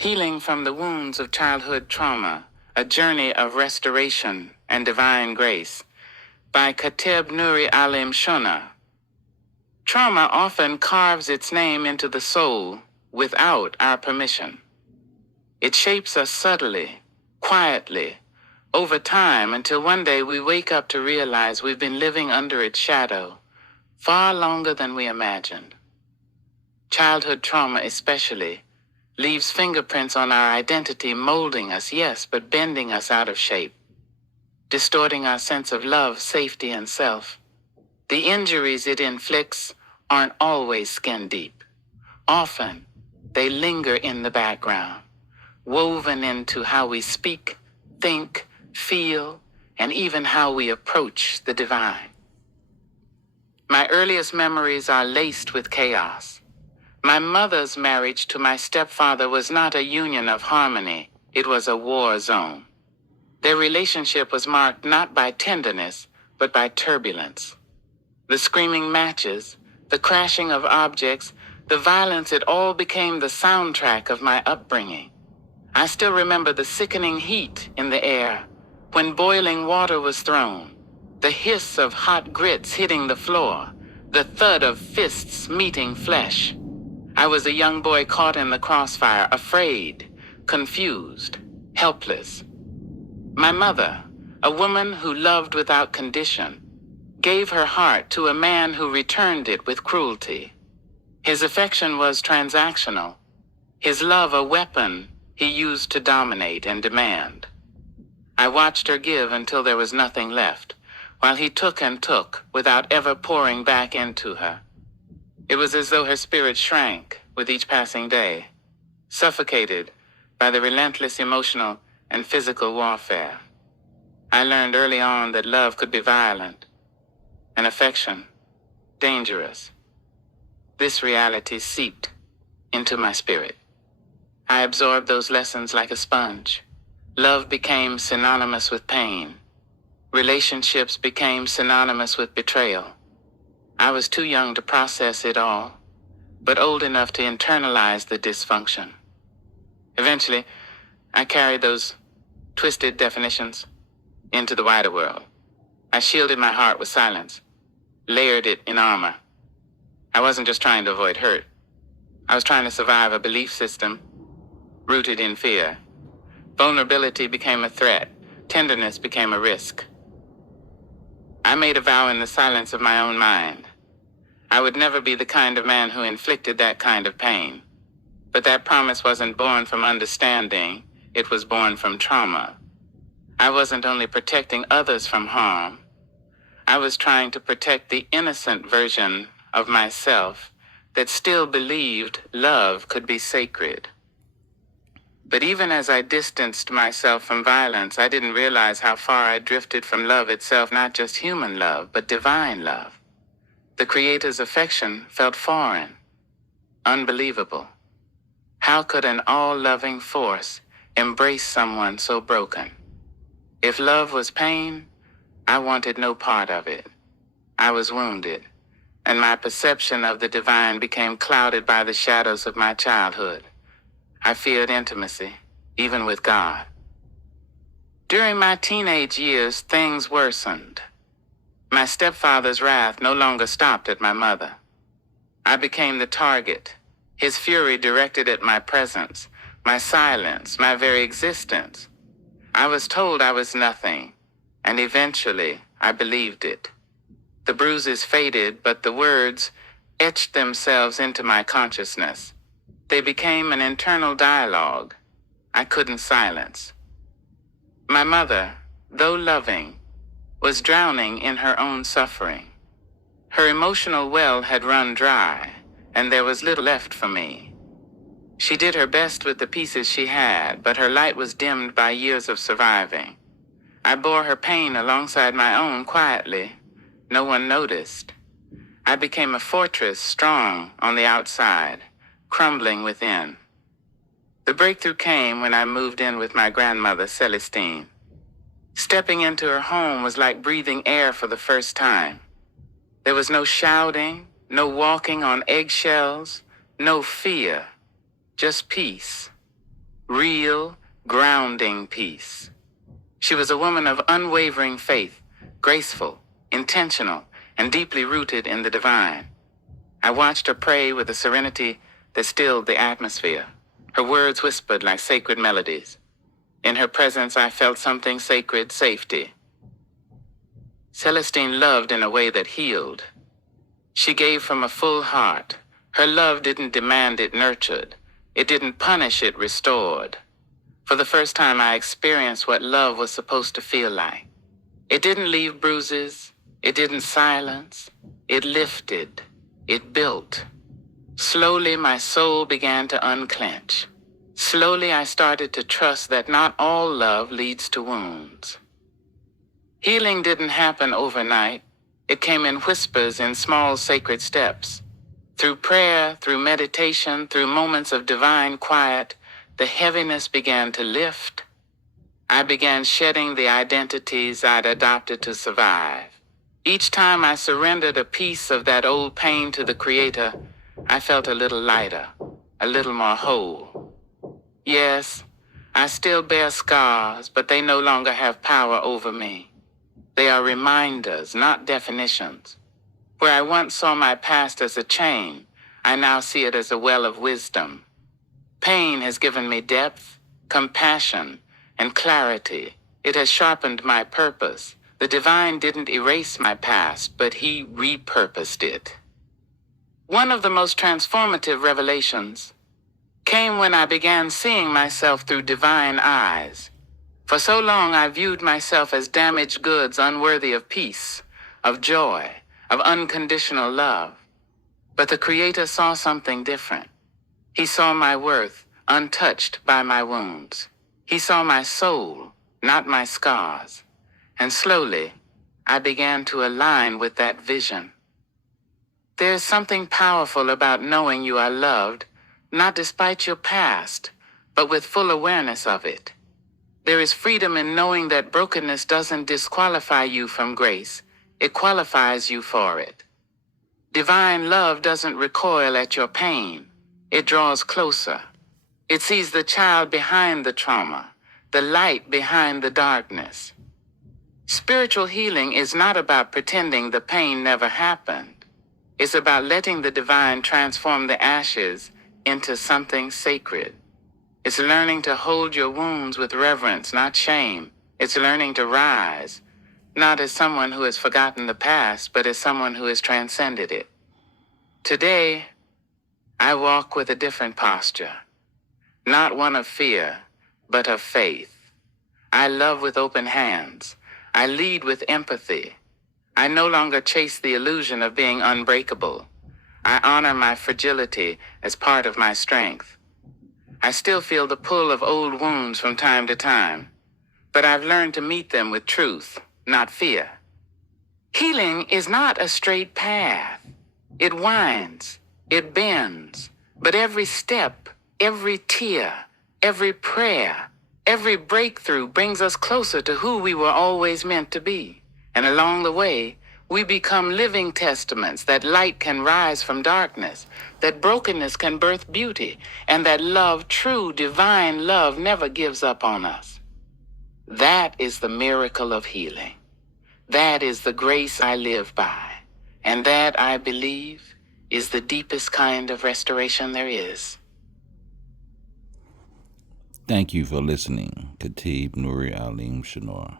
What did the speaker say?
Healing from the Wounds of Childhood Trauma, A Journey of Restoration and Divine Grace by Kateb Nuri Alim Shona. Trauma often carves its name into the soul without our permission. It shapes us subtly, quietly, over time until one day we wake up to realize we've been living under its shadow far longer than we imagined. Childhood trauma especially leaves fingerprints on our identity, molding us, yes, but bending us out of shape, distorting our sense of love, safety, and self. The injuries it inflicts aren't always skin deep. Often, they linger in the background, woven into how we speak, think, feel, and even how we approach the divine. My earliest memories are laced with chaos. My mother's marriage to my stepfather was not a union of harmony, it was a war zone. Their relationship was marked not by tenderness, but by turbulence. The screaming matches, the crashing of objects, the violence, it all became the soundtrack of my upbringing. I still remember the sickening heat in the air when boiling water was thrown, the hiss of hot grits hitting the floor, the thud of fists meeting flesh. I was a young boy caught in the crossfire, afraid, confused, helpless. My mother, a woman who loved without condition, gave her heart to a man who returned it with cruelty. His affection was transactional, his love a weapon he used to dominate and demand. I watched her give until there was nothing left, while he took and took without ever pouring back into her. It was as though her spirit shrank with each passing day, suffocated by the relentless emotional and physical warfare. I learned early on that love could be violent, and affection dangerous. This reality seeped into my spirit. I absorbed those lessons like a sponge. Love became synonymous with pain. Relationships became synonymous with betrayal. I was too young to process it all, but old enough to internalize the dysfunction. Eventually, I carried those twisted definitions into the wider world. I shielded my heart with silence, layered it in armor. I wasn't just trying to avoid hurt. I was trying to survive a belief system rooted in fear. Vulnerability became a threat. Tenderness became a risk. I made a vow in the silence of my own mind. I would never be the kind of man who inflicted that kind of pain. But that promise wasn't born from understanding, it was born from trauma. I wasn't only protecting others from harm, I was trying to protect the innocent version of myself that still believed love could be sacred. But even as I distanced myself from violence, I didn't realize how far I drifted from love itself, not just human love, but divine love. The Creator's affection felt foreign, unbelievable. How could an all-loving force embrace someone so broken? If love was pain, I wanted no part of it. I was wounded, and my perception of the divine became clouded by the shadows of my childhood. I feared intimacy, even with God. During my teenage years, things worsened. My stepfather's wrath no longer stopped at my mother. I became the target, his fury directed at my presence, my silence, my very existence. I was told I was nothing, and eventually I believed it. The bruises faded, but the words etched themselves into my consciousness. They became an internal dialogue I couldn't silence. My mother, though loving, was drowning in her own suffering. Her emotional well had run dry, and there was little left for me. She did her best with the pieces she had, but her light was dimmed by years of surviving. I bore her pain alongside my own quietly. No one noticed. I became a fortress, strong on the outside, crumbling within. The breakthrough came when I moved in with my grandmother, Celestine. Stepping into her home was like breathing air for the first time. There was no shouting, no walking on eggshells, no fear, just peace. real, grounding peace. She was a woman of unwavering faith, graceful, intentional, and deeply rooted in the divine. I watched her pray with a serenity that stilled the atmosphere. Her words whispered like sacred melodies. In her presence, I felt something sacred, safety. Celestine loved in a way that healed. She gave from a full heart. Her love didn't demand it nurtured. It didn't punish it restored. For the first time, I experienced what love was supposed to feel like. It didn't leave bruises. It didn't silence. It lifted. It built. Slowly, my soul began to unclench. Slowly, I started to trust that not all love leads to wounds. Healing didn't happen overnight. It came in whispers, in small sacred steps. Through prayer, through meditation, through moments of divine quiet, the heaviness began to lift. I began shedding the identities I'd adopted to survive. Each time I surrendered a piece of that old pain to the Creator, I felt a little lighter, a little more whole. Yes, I still bear scars, but they no longer have power over me. They are reminders, not definitions. Where I once saw my past as a chain, I now see it as a well of wisdom. Pain has given me depth, compassion, and clarity. It has sharpened my purpose. The divine didn't erase my past, but he repurposed it. One of the most transformative revelations came when I began seeing myself through divine eyes. For so long, I viewed myself as damaged goods unworthy of peace, of joy, of unconditional love. But the Creator saw something different. He saw my worth untouched by my wounds. He saw my soul, not my scars. And slowly, I began to align with that vision. There is something powerful about knowing you are loved, not despite your past, but with full awareness of it. There is freedom in knowing that brokenness doesn't disqualify you from grace. It qualifies you for it. Divine love doesn't recoil at your pain. It draws closer. It sees the child behind the trauma, the light behind the darkness. Spiritual healing is not about pretending the pain never happened. It's about letting the divine transform the ashes into something sacred. It's learning to hold your wounds with reverence, not shame. It's learning to rise, not as someone who has forgotten the past, but as someone who has transcended it. Today, I walk with a different posture, not one of fear, but of faith. I love with open hands. I lead with empathy. I no longer chase the illusion of being unbreakable. I honor my fragility as part of my strength. I still feel the pull of old wounds from time to time, but I've learned to meet them with truth, not fear. Healing is not a straight path. It winds, it bends, but every step, every tear, every prayer, every breakthrough brings us closer to who we were always meant to be. And along the way, we become living testaments that light can rise from darkness, that brokenness can birth beauty, and that love, true divine love, never gives up on us. That is the miracle of healing. That is the grace I live by. And that, I believe, is the deepest kind of restoration there is. Thank you for listening. Khatib Nuri Alim Shanor.